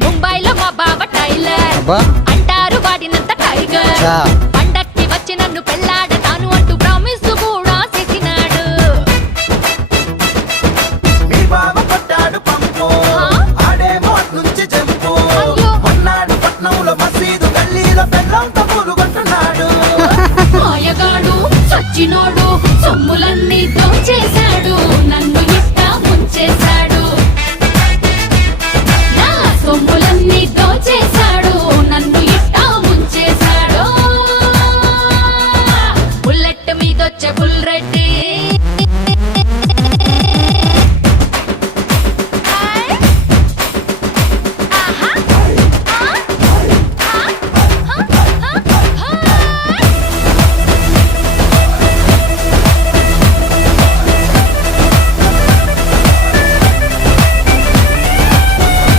ముంబైలో మా బావ టైలర్ అబ్బా అంటారు వాడినంత టైగర్ చా. పండక్కి వచ్చి నన్ను పెళ్ళ